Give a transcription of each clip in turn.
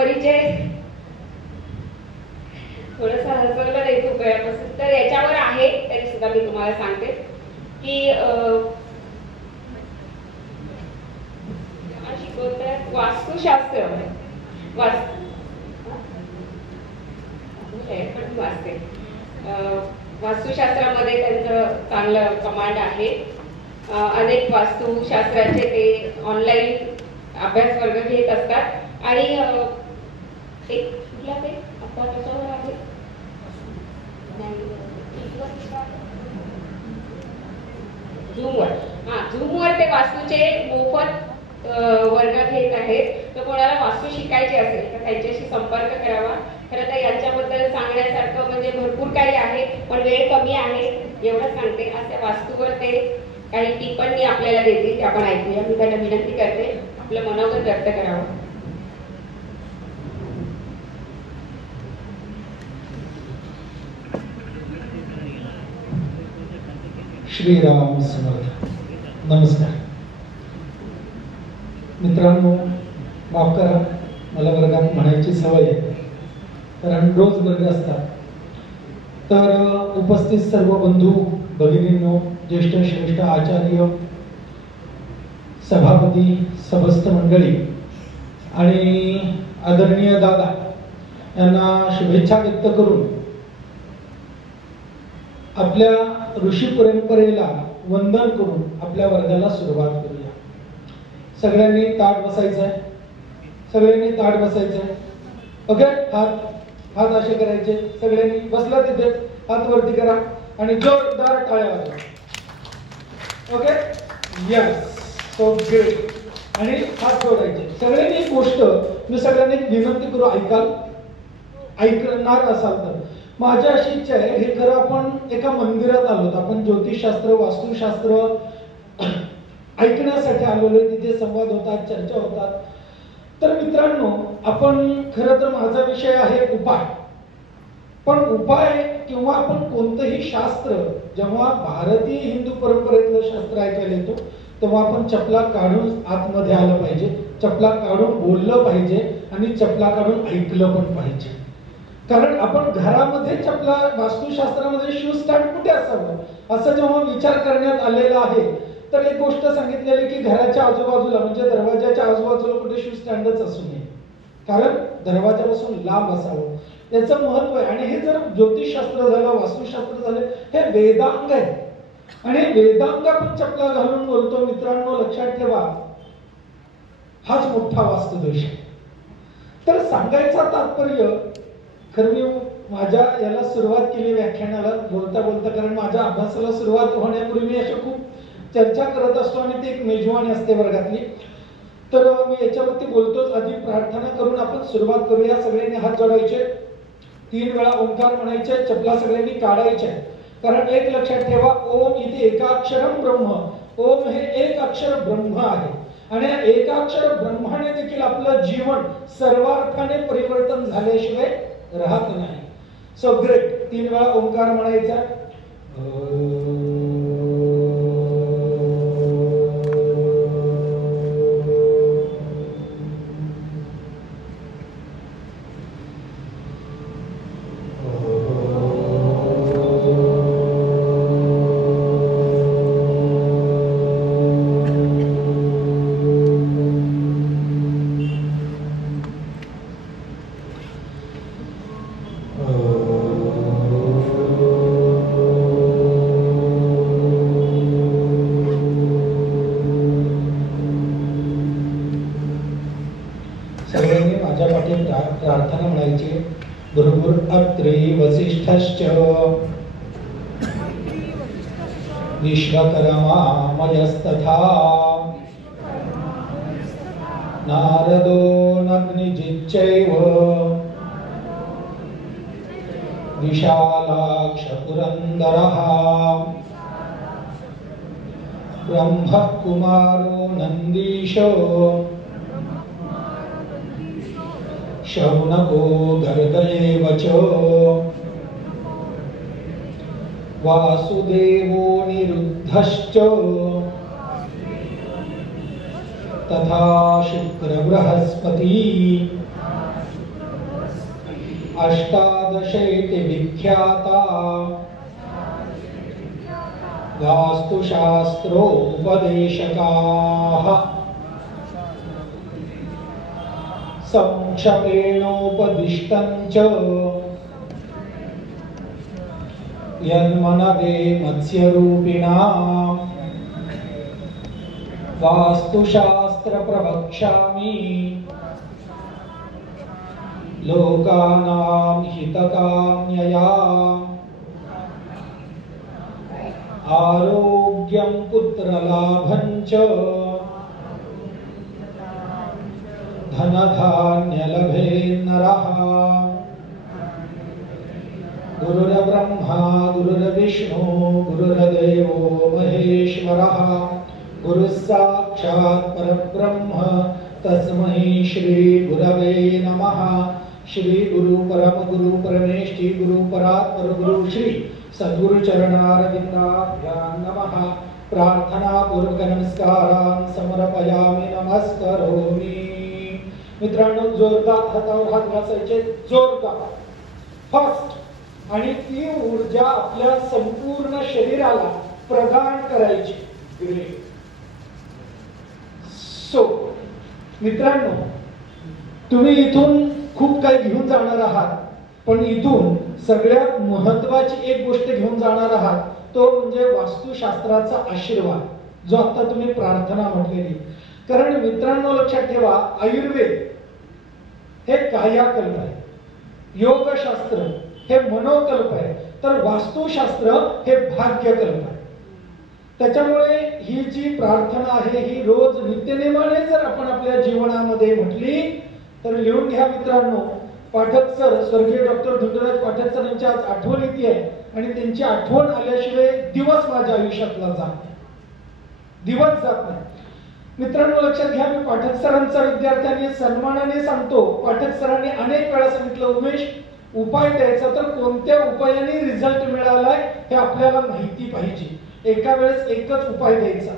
परिचय थोडंसं हसवलं नाही खूप वेळापासून, तर याच्यावर आहे तरी सुद्धा मी तुम्हाला सांगते की शिकवतात वास्तुशास्त्र पण वाचते वास्तुशास्त्रामध्ये त्यांचं चांगलं कमांड आहे. अनेक वास्तुशास्त्राचे ते ऑनलाईन अभ्यास वर्ग घेत असतात आणि एक कुठला ते आता कशावर आहे झूमवर ते वास्तूचे मोफत वर्ग घेत आहेत. तर कोणाला वास्तू शिकायची असेल तर त्यांच्याशी संपर्क करावा. खरं तर यांच्याबद्दल सांगण्यासारखं म्हणजे भरपूर काही आहे, पण वेळ कमी आहे, एवढं सांगते. आज त्या वास्तूवर ते काही टिप्पणी आपल्याला देतील, ते आपण ऐकूया. मी त्यांना विनंती करते आपलं मनोगत व्यक्त करावं. श्रीराम समर्थ. नमस्कार मित्रांनो, माफ करा मला वर्गात म्हणायची सवय आहे, कारण रोज वर्ग असतात. तर उपस्थित सर्व बंधू भगिनींनो, ज्येष्ठ श्रेष्ठ आचार्य, सभापती, सभस्त मंडळी आणि आदरणीय दादा यांना शुभेच्छा व्यक्त करून आपल्या ऋषी परंपरेला वंदन करून आपल्या वर्गाला सुरुवात करूया. सगळ्यांनी ताट बसायचंय, सगळ्यांनी ताट बसायचंय. ओके, हात असे करायचे. सगळ्यांनी बसला तिथे हात वरती करा आणि जोरदार टाळ्या वाजवा. Okay, yes, so great. आणि हात जोडायचे. सगळ्यांनी एक गोष्ट मी सगळ्यांनी विनंती करू, ऐकणार असाल तर माझी अशी इच्छा आहे, हे खरं आपण एका मंदिरात आलोत, आपण ज्योतिषशास्त्र वास्तुशास्त्र ऐकण्यासाठी आलेलो, तिथे संवाद होतात, चर्चा होतात. तर मित्रांनो, आपण खरं तर माझा विषय आहे उपाय. पण उपाय किंवा आपण कोणतंही शास्त्र जेव्हा भारतीय हिंदू परंपरेतलं शास्त्र ऐकायला येतो तेव्हा आपण चपला काढून आतमध्ये आलं पाहिजे, चपला काढून बोललं पाहिजे आणि चपला काढून ऐकलं पण पाहिजे. कारण आपण घरामध्ये चपला, वास्तुशास्त्रामध्ये शूज स्टँड कुठे असावं असं जेव्हा विचार करण्यात आलेला आहे, तर एक गोष्ट सांगितलेली की घराच्या आजूबाजूला म्हणजे दरवाजाच्या आजूबाजूला कुठे शूज स्टँडच असू नये, कारण दरवाजापासून लांब असावं. याचं महत्व आहे. आणि हे जर ज्योतिषशास्त्र झालं, वास्तुशास्त्र झालं, हे वेदांग आहे. आणि वेदांग आपण चपला घालून बोलतो. मित्रांनो लक्षात ठेवा, हाच मोठा वास्तुदोष आहे. तर सांगायचं तात्पर्य, खरं मी माझ्या याला सुरुवात केली व्याख्यानाला बोलता बोलता, कारण माझ्या अभ्यासाला सुरुवात होण्यापूर्वी मी अशा खूप चर्चा करत असतो आणि ती एक मेजवानी असते वर्गातली. तर मी याच्यावरती बोलतोच. आधी प्रार्थना करून आपण सुरुवात करूया. सगळ्यांनी हात जोडायचे, 3 वेळा ओंकार म्हणायचे, चपला सगळ्यांनी काढायच्या. कारण एक लक्षात ठेवा, ओम इथे एकाक्षरम ब्रह्म. ओम हे एक अक्षर ब्रह्म आहे आणि एकाक्षर ब्रह्माने देखील आपलं जीवन सर्वार्थाने परिवर्तन झाल्याशिवाय राहत नाही. So great. 3 वेळा ओंकार म्हणायचा. प्रार्थना म्हणायची. बरोबर. अत्रे वसिष्ठश्च विश्वकर्मा मयस्तथा नारदो नग्निजिच्चैव विशालाक्ष पुरन्दरः ब्रह्म कुमारो नन्दीशो शौनको गर्गयेव च वासुदेवो निरुद्धश्च तथा शुक्र बृहस्पति अष्टादशेति विख्याता वास्तुशास्त्रोपदेशकाः संक्षेपेणोपदिष्टं च यन्मनवे मत्स्यरूपिणां वास्तुशास्त्र प्रवक्ष्यामि लोकानां हितकाम्यया आरोग्यं पुत्रलाभं च धनधान्यलभेन्नरः गुरुर्ब्रह्मा गुरुर्विष्णु गुरुर्देवो महेश्वरः गुरुः साक्षात् परब्रह्म तस्मै श्री गुरवे नमः। श्री गुरु परम गुरु परमेष्ठी गुरु परात्पर गुरु श्री सद्गुरु चरणारविंदाभ्यां नमः। प्रार्थना पूर्वक नमस्कारान् समर्पयामि नमस्करोमि। मित्रांनो, जोरदार हातावर हात घासायचे, जोरदार फास्ट, आणि ती ऊर्जा आपल्या संपूर्ण शरीराला प्रदान करायची। सो मित्रांनो, तुम्ही इथून खूप काही घेऊन जाणार आहात, पण इथून सगळ्यात महत्वाची एक गोष्ट घेऊन जाणार आहात, तो म्हणजे वास्तुशास्त्राचा आशीर्वाद, जो आता तुम्ही प्रार्थना म्हटलेली। कारण मित्रांनो लक्षात ठेवा, आयुर्वेद हे कायाकल्प आहे, योगशास्त्र हे मनोकल्प आहे, तर वास्तुशास्त्र हे भाग्यकल्प आहे। त्याच्यामुळे ही जी प्रार्थना आहे ही रोज नित्यनेमाने जर आपण आपल्या जीवनामध्ये म्हटली तर लिहून घ्या मित्रांनो। पाठक सर, स्वर्गीय डॉक्टर धुंडराज पाठक सर यांची आज आठवण येते आहे, आणि त्यांची आठवण आल्याशिवाय दिवस माझ्या आयुष्यातला जात नाही, दिवस जात नाही। मित्रांनो लक्षात घ्या, मी पाठक सरांचा विद्यार्थ्यांनी सन्मानाने सांगतो, पाठक सरांनी अनेक वेळा सांगितलं, उमेश उपाय द्यायचा तर कोणत्या उपायाने रिझल्ट मिळालाय हे आपल्याला माहिती पाहिजे। एका वेळेस एकच उपाय द्यायचा,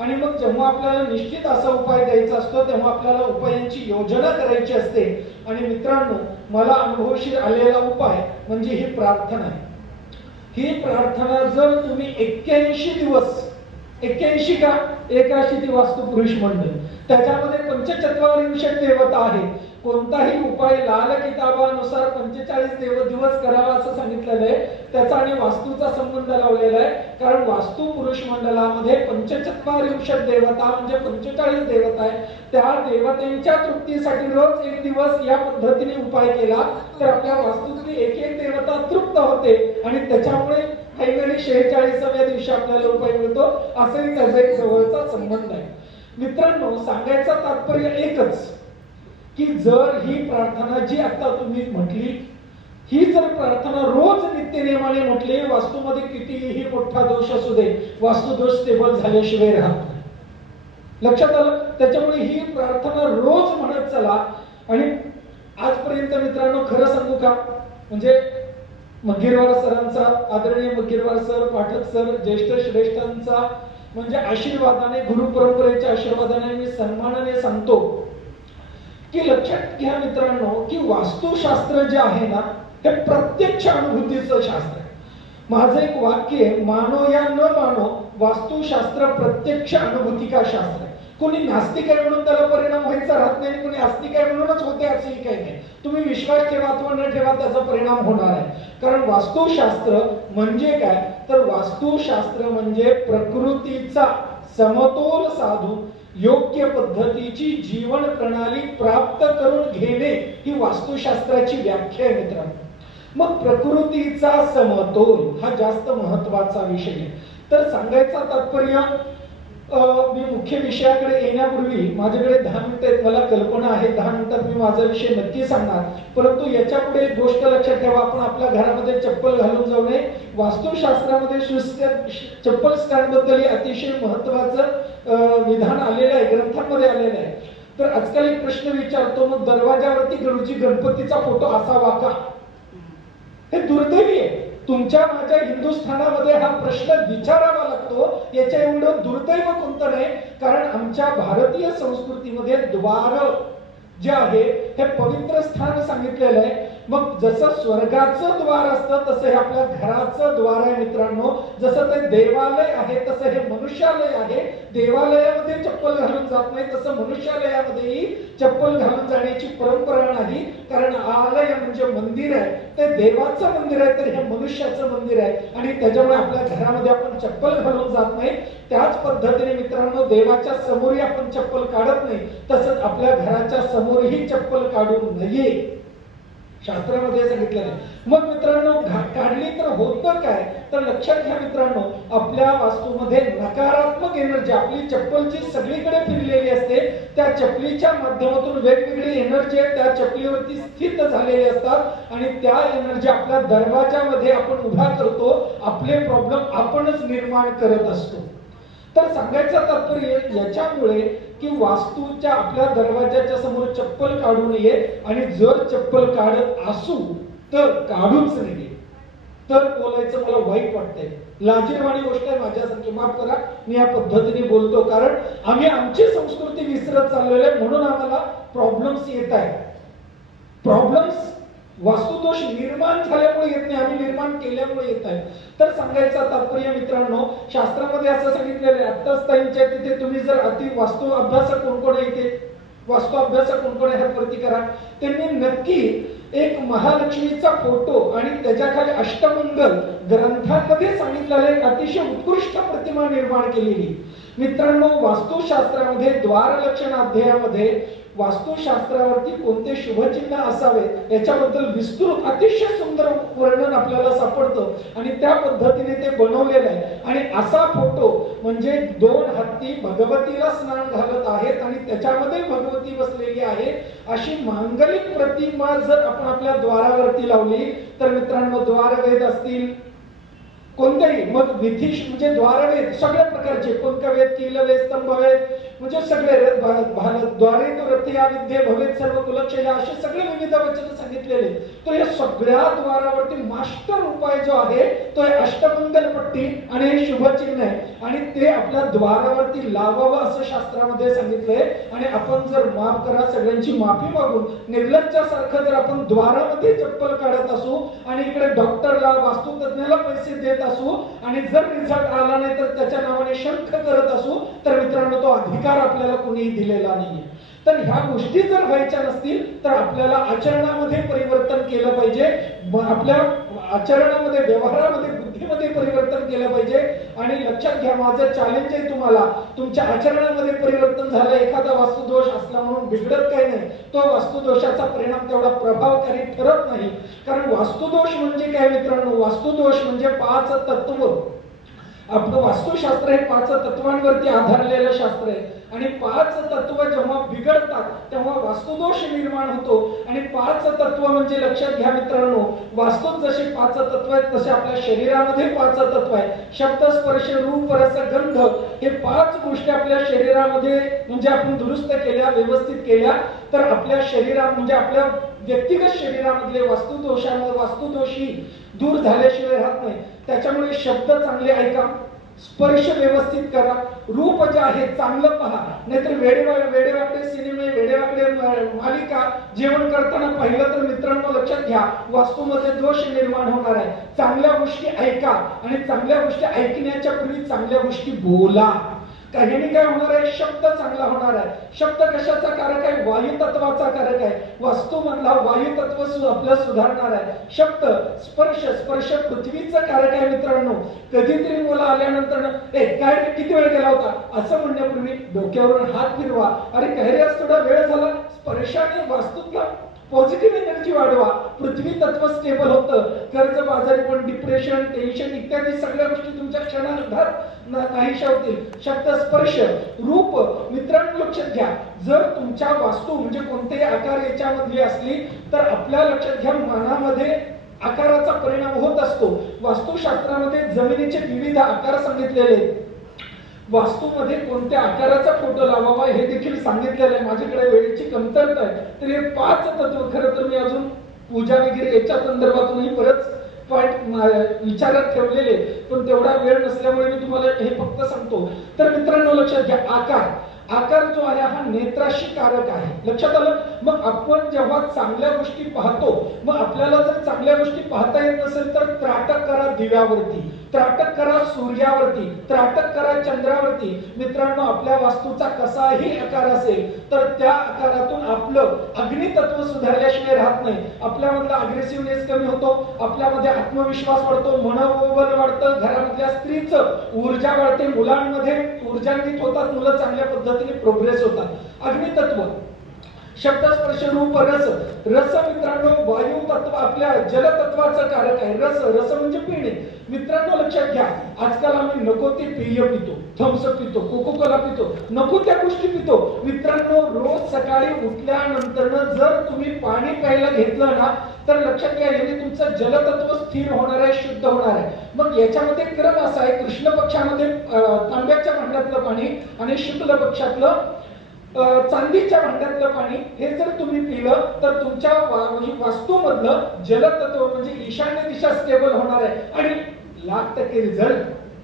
आणि मग जेव्हा आपल्याला निश्चित असा उपाय द्यायचा असतो तेव्हा आपल्याला उपायांची योजना करायची असते। आणि मित्रांनो, मला अनुभवशीर आलेला उपाय म्हणजे ही प्रार्थना आहे। ही प्रार्थना जर तुम्ही 81 दिवस, 81 का 81 वास्तुपुरुष मंडळ, त्याच्यामध्ये पंचचत्वारिंशत देवता आहे, कोणताही उपाय लाल किताबानुसार 45 दिवस करावा असं सांगितलेलं आहे। त्याचा आणि वास्तूचा संबंध लावलेला आहे, कारण वास्तू पुरुष मंडळामध्ये पंचचत्वारिंशत देवता म्हणजे 45 देवता आहे। त्या देवतेच्या तृप्तीसाठी रोज एक दिवस या पद्धतीने उपाय केला तर आपल्या वास्तूतली एक एक देवता तृप्त होते, आणि त्याच्यामुळे फायनली 46व्या दिवशी आपल्याला उपाय मिळतो। असाही त्याचा एक जवळचा संबंध आहे। मित्रांनो, सांगायचं तात्पर्य एकच की जर ही प्रार्थना जी आता तुम्ही म्हटली, ही जर प्रार्थना रोज नित्यनेमाने म्हटली, वास्तूमध्ये कितीही मोठा दोष असू दे, वास्तुदोष स्टेबल झाल्याशिवाय राहत नाही। लक्षात आलं? त्याच्यामुळे ही प्रार्थना रोज म्हणत चला। आणि आजपर्यंत मित्रांनो खरं सांगू का, म्हणजे मग्गीरवार सरांचा, आदरणीय मग्गीरवार सर, पाठक सर, ज्येष्ठ श्रेष्ठांचा म्हणजे आशीर्वादाने, गुरु परंपरेच्या आशीर्वादाने मी सन्मानाने सांगतो की लक्षात घ्या मित्रांनो की वास्तुशास्त्र जे आहे ना हे प्रत्यक्ष अनुभूतीचं शास्त्र आहे। माझं एक वाक्य आहे, मानो या न मानो, वास्तुशास्त्र प्रत्यक्ष अनुभूती का शास्त्र आहे। कोणी नास्तिक आहे म्हणून त्याला परिणाम व्हायचा राहत नाही, कोणी आस्तिक आहे म्हणूनच होते असंही काही नाही। तुम्ही विश्वास ठेवा अथवा न ठेवा त्याचा परिणाम होणार आहे। कारण वास्तुशास्त्र म्हणजे काय, तर वास्तुशास्त्र म्हणजे प्रकृतीचा समतोल साधून योग्य पद्धतीची जीवन प्रणाली प्राप्त करून घेणे ही वास्तुशास्त्राची व्याख्या आहे मित्रांनो। मग प्रकृतीचा समतोल हा जास्त महत्त्वाचा विषय आहे। तर सांगायचा तात्पर्य, मी मुख्य विषयाकडे येण्यापूर्वी माझ्याकडे 10 मिनिटं आहेत, मला कल्पना आहे 10 मिनिटात मी माझा विषय नक्की सांगणार, परंतु याच्या पुढे एक गोष्ट लक्षात ठेवा, आपण आपल्या घरामध्ये चप्पल घालून जाऊ नये। वास्तुशास्त्रामध्ये चप्पल स्टँड बद्दल अतिशय महत्त्वाचं विधान आलेलं आहे, ग्रंथांमध्ये आलेलं आहे। तर आजकाल एक प्रश्न विचारतो, मग दरवाजावरती गुरुजी गणपतीचा फोटो असावा का? हे दुर्दैवी आहे। तुमच्या माझ्या हिंदुस्थानामध्ये हा प्रश्न विचारावा लागतो, याच्या एवढं दुर्दैव कोणतं नाही। कारण आमच्या भारतीय संस्कृतीमध्ये द्वार जे आहे हे पवित्र स्थान सांगितलेलं आहे. मग जसं स्वर्गाचं द्वार असतं तसं हे आपल्या घराचं द्वार आहे मित्रांनो. जसं ते देवालय आहे तसं हे मनुष्यालय आहे. देवालयामध्ये चप्पल घालून जात नाही तसं मनुष्यालयामध्येही चप्पल घालून जाण्याची परंपरा नाही. कारण आलय म्हणजे मंदिर आहे, ते देवाचं मंदिर आहे, तर हे मनुष्याचं मंदिर आहे आणि त्याच्यामुळे आपल्या घरामध्ये आपण चप्पल घालून जात नाही. त्याच पद्धतीने मित्रांनो देवाच्या समोरही आपण चप्पल काढत नाही, तसंच आपल्या घराच्या समोरही चप्पल काढू नये शास्त्रामध्ये सांगितलं आहे. मग मित्रांनो काढली तर होतं काय, तर लक्षात घ्या मित्रांनो, आपल्या वास्तूमध्ये नकारात्मक एनर्जी आपली चप्पलची सगळीकडे फिरलेली असते. त्या चपलीच्या माध्यमातून वेगवेगळी एनर्जी त्या चपलीवरती स्थित झालेली असतात आणि त्या एनर्जी आपल्या दरवाजामध्ये आपण उभा करतो. आपले प्रॉब्लेम आपणच निर्माण करत असतो. तर सांगायचं तात्पर्य याच्यामुळे की वास्तूच्या आपल्या दरवाजाच्या समोर चप्पल काढू नये आणि जर चप्पल काढत असू तर काढूच नये. तर बोलायचं मला वाईट वाटतंय, लाजिरवाणी गोष्ट आहे माझ्यासाठी, माफ करा मी या पद्धतीने बोलतो, कारण आम्ही आमची संस्कृती विसरत चाललेलो आहे म्हणून आम्हाला प्रॉब्लेम्स येत आहेत. प्रॉब्लेम्स वास्तुदोष निर्माण झाल्यामुळे येत नाही, आम्ही निर्माण केल्यामुळे येत आहे. तर सांगायचं तात्पर्य मित्रांनो, शास्त्रामध्ये असं सांगितलेलं आहे, आत्ताच त्यांच्या तिथे तुम्ही जर अति वास्तु अभ्यासक कोण कोण येते, वास्तु अभ्यासक कोण कोण आहे वरती करा. त्यांनी नक्की एक महालक्ष्मीचा फोटो आणि त्याच्याखाली अष्टमंगल ग्रंथांमध्ये सांगितलेलं एक अतिशय उत्कृष्ट प्रतिमा निर्माण केलेली. मित्रांनो वास्तुशास्त्रामध्ये द्वारलक्षण अध्यायामध्ये वास्तुशास्त्रावरती कोणते शुभचिन्ह असावे याच्याबद्दल विस्तृत अतिशय सुंदर वर्णन आपल्याला सापडतं आणि त्या पद्धतीने ते बनवलेलं आहे. आणि असा फोटो म्हणजे दोन हत्ती भगवतीला स्नान घालत आहेत आणि त्याच्यामध्ये भगवती बसलेली आहे अशी मांगलिक प्रतिमा जर आपण आपल्या द्वारावरती लावली तर मित्रांनो द्वारवेद असतील कोणतेही, मग विधिश म्हणजे द्वारवेद सगळ्या प्रकारचे, कोणकवेद कीलवेद स्तंभवेद म्हणजे सगळे द्वारे तो रथिया विद्ये भवेत सर्व कुलक्षय असे सगळे विविध वचन सांगितलेले. तो या सगळ्या द्वारावरती मास्टर उपाय जो आहे तो अष्टमंगल पट्टी आणि हे शुभचिन्ह आहे आणि ते आपल्या द्वारावरती लावावं असं शास्त्रामध्ये सांगितलंय. आणि आपण जर माफ करा सगळ्यांची माफी मागून निर्लज्जासारखं जर आपण द्वारामध्ये चप्पल काढत असू आणि इकडे डॉक्टरला वास्तुतज्ञाला पैसे देत असू आणि जर रिझल्ट आला नाही तर त्याच्या नावाने शंख करत असू तर मित्रांनो तो अधिकार आपल्याला कोणीही दिलेला नाहीये. तर ह्या गोष्टी जर व्हायच्या नसतील तर आपल्याला आचरणामध्ये परिवर्तन केलं पाहिजे, आपल्या आचरणामध्ये व्यवहारामध्ये बुद्धीमध्ये परिवर्तन केलं पाहिजे. आणि लक्षात घ्या माझं चॅलेंज आहे तुम्हाला, तुमच्या आचरणामध्ये परिवर्तन झालं, एखादा वास्तुदोष असला म्हणून बिघडत काही नाही, तो वास्तुदोषाचा परिणाम तेवढा प्रभावकारी ठरत नाही. कारण वास्तुदोष म्हणजे काय मित्रांनो, वास्तुदोष म्हणजे 5 तत्व. आपलं वास्तुशास्त्र हे 5 तत्वांवरती आधारलेलं शास्त्र आहे आणि 5 तत्व जेव्हा बिघडतात तेव्हा वास्तुदोष निर्माण होतो. आणि 5 तत्व म्हणजे लक्षात घ्या मित्रांनो, वास्तूत जसे 5 तत्व आहेत तसे आपल्या शरीरामध्ये 5 तत्व आहेत. शब्द स्पर्श रूप रस गंध हे 5 गोष्टी आपल्या शरीरामध्ये म्हणजे आपण दुरुस्त केल्या व्यवस्थित केल्या तर आपल्या शरीरा म्हणजे आपल्या व्यक्तिगत शरीरामधले वास्तुदोषी दूर झाल्याशिवाय राहत नाही. त्याच्यामुळे शब्द चांगले ऐका, स्पर्श व्यवस्थित करा, रूप जे आहे चांगलं पहा, नाहीतर वेडेवाकडे सिनेमे वेडेवाकडे मालिका जेवण करताना पाहिलं तर मित्रांनो लक्षात घ्या वास्तूमध्ये दोष निर्माण होणार आहे. चांगल्या गोष्टी ऐका आणि चांगल्या गोष्टी ऐकण्याच्या पूर्वी चांगल्या गोष्टी बोला. काहीने काय होणार आहे, शब्द चांगला होणार आहे. शब्द कशाचा कारक आहे, वायू तत्वाचा कारक आहे. वास्तू मधला वायू तत्व आपल्याला सुधारणार आहे. शब्द स्पर्श पृथ्वीचं कारक आहे मित्रांनो. कधीतरी मुलं आल्यानंतर काय रे किती वेळ गेला होता असं म्हणण्यापूर्वी डोक्यावरून हात फिरवा, अरे काय रे आज थोडा वेळ झाला. स्पर्शाने वास्तूतला पॉझिटिव्ह एनर्जी वाढवा, पृथ्वी तत्व स्टेबल होतं. कर्ज बाजारी पण डिप्रेशन टेन्शन इत्यादी सगळ्या गोष्टी तुमच्या क्षणार्धात नाहीशा होतील. शब्द स्पर्श रूप मित्रांनो लक्षात घ्या, जर तुमच्या वास्तू म्हणजे कोणतेही आकार याच्यामधली असली तर आपल्या लक्षात घ्या मनामध्ये आकाराचा परिणाम होत असतो. वास्तुशास्त्रामध्ये जमिनीचे विविध आकार सांगितलेले आहेत. वास्तूमध्ये कोणत्या आकाराचा फोटो लावावा हे देखील सांगितलेलं आहे. माझ्याकडे वेळेची कमतरता आहे तर हे 5 तत्व खरं तर मी अजून पूजा वगैरे याच्या संदर्भातूनही बरंच पॉइंट विचारात ठेवलेले पण तेवढा वेळ नसल्यामुळे मी तुम्हाला हे फक्त सांगतो. तर मित्रांनो लक्षात घ्या, आकार जो आहे हा नेत्राशी कारक आहे. लक्षात आलं? मग आपण जेव्हा चांगल्या गोष्टी पाहतो, मग आपल्याला जर चांगल्या गोष्टी पाहता येत नसेल तर त्राटक करा दिव्यावरती, त्राटक करा सूर्यावरती, त्राटक करा चंद्रावरती. मित्रांनो, आपल्या वास्तूचा कसाही आकार असेल तर त्या आकारातून आपलं अग्नितत्व सुधारल्याशिवाय राहत नाही. आपल्यामधला अग्रेसिव्हनेस कमी होतो, आपल्यामध्ये आत्मविश्वास वाढतो, मनोबल वाढतं, घरामधल्या स्त्रीचं ऊर्जा वाढते, मुलांमध्ये ऊर्जान्वित होतात, मुलं चांगल्या पद्धतीने प्रोग्रेस होतात. अग्नितत्व, शब्द स्पर्श रूप रस. रस मित्रांनो वायू तत्व आपल्या जलतत्वाचं कारक आहे. रस म्हणजे पिणे. मित्रांनो लक्षात घ्या, आजकाल आम्ही नको ते पेय पितो, थम्सअप पितो, कोको कोला पितो, नको त्या गोष्टी पितो. मित्रांनो, रोज सकाळी उठल्यानंतर जर तुम्ही पाणी प्यायला घेतलं ना तर लक्षात घ्या, याने तुमचं जलतत्व स्थिर होणार आहे, शुद्ध होणार आहे. मग याच्यामध्ये क्रम असा आहे, कृष्ण पक्षामध्ये तांब्याच्या भांड्यातलं पाणी आणि शुक्ल पक्षातलं चांदीच्या भांड्यातलं पाणी हे जर तुम्ही पिलं तर तुमच्या वास्तूमधलं जलतत्व म्हणजे ईशान्य दिशा स्टेबल होणार आहे आणि 100%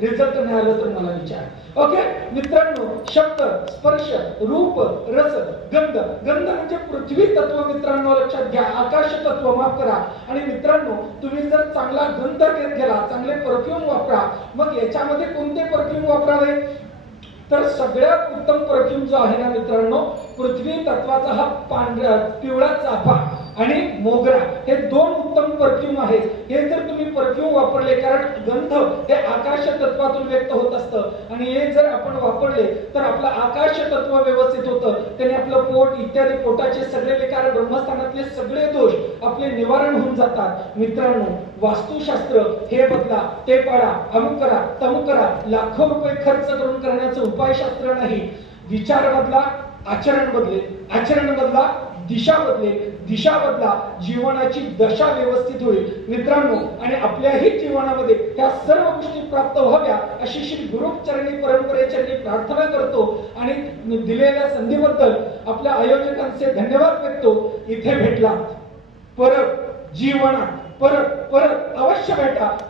रिझल्ट नाही आलं तर मला विचार. ओके मित्रांनो, शब्द स्पर्श रूप रस गंध. गंध म्हणजे पृथ्वी तत्व. मित्रांनो लक्षात घ्या, आकाश तत्व, माफ करा. आणि मित्रांनो, तुम्ही जर चांगला गंध घेत गेला, चांगले परफ्यूम वापरा. मग याच्यामध्ये कोणते परफ्यूम वापरावे तर सगळ्यात उत्तम परफ्यूम जो आहे ना मित्रांनो, पृथ्वी तत्वाचा हा पिवळा चाफा आणि मोगरा हे 2 उत्तम परफ्यूम आहेत. हे जर तुम्ही परफ्यूम वापरले, कारण गंध हे आकाश तत्वातून व्यक्त होत असतं आणि हे जर आपण वापरले तर आपलं आकाश तत्व व्यवस्थित होतं. त्याने आपलं पोट इत्यादी पोटाचे सगळे विकार, ब्रह्मस्थानातले सगळे दोष आपले निवारण होऊन जातात. मित्रांनो, वास्तुशास्त्र हे बदला, ते पाडा, अमुक करा, तमुक करा, लाखो रुपये खर्च करून करण्याचं उपायशास्त्र नाही. विचार बदला, आचरण बदले, आचरण बदला, दिशा बदले, दिशा बदला, जीवनाची दशा व्यवस्थित होईल. मित्रांनो, आणि आपल्याही जीवनामध्ये ह्या सर्व गोष्टी प्राप्त व्हाव्या अशी श्री गुरुचरणी परंपरेचरणी प्रार्थना करतो आणि दिलेल्या संधीबद्दल आपल्या आयोजकांचे धन्यवाद व्यक्तो. इथे भेटला परत जीवनात परत अवश्य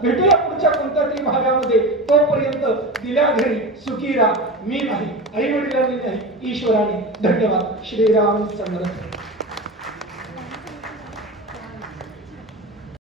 भेटूया पुढच्या कोणत्या तरी भागामध्ये. तोपर्यंत दिल्या घरी सुखी राहा. मी नाही, आई वडिलांनी नाही, ईश्वराने. धन्यवाद. श्रीराम समर्थ.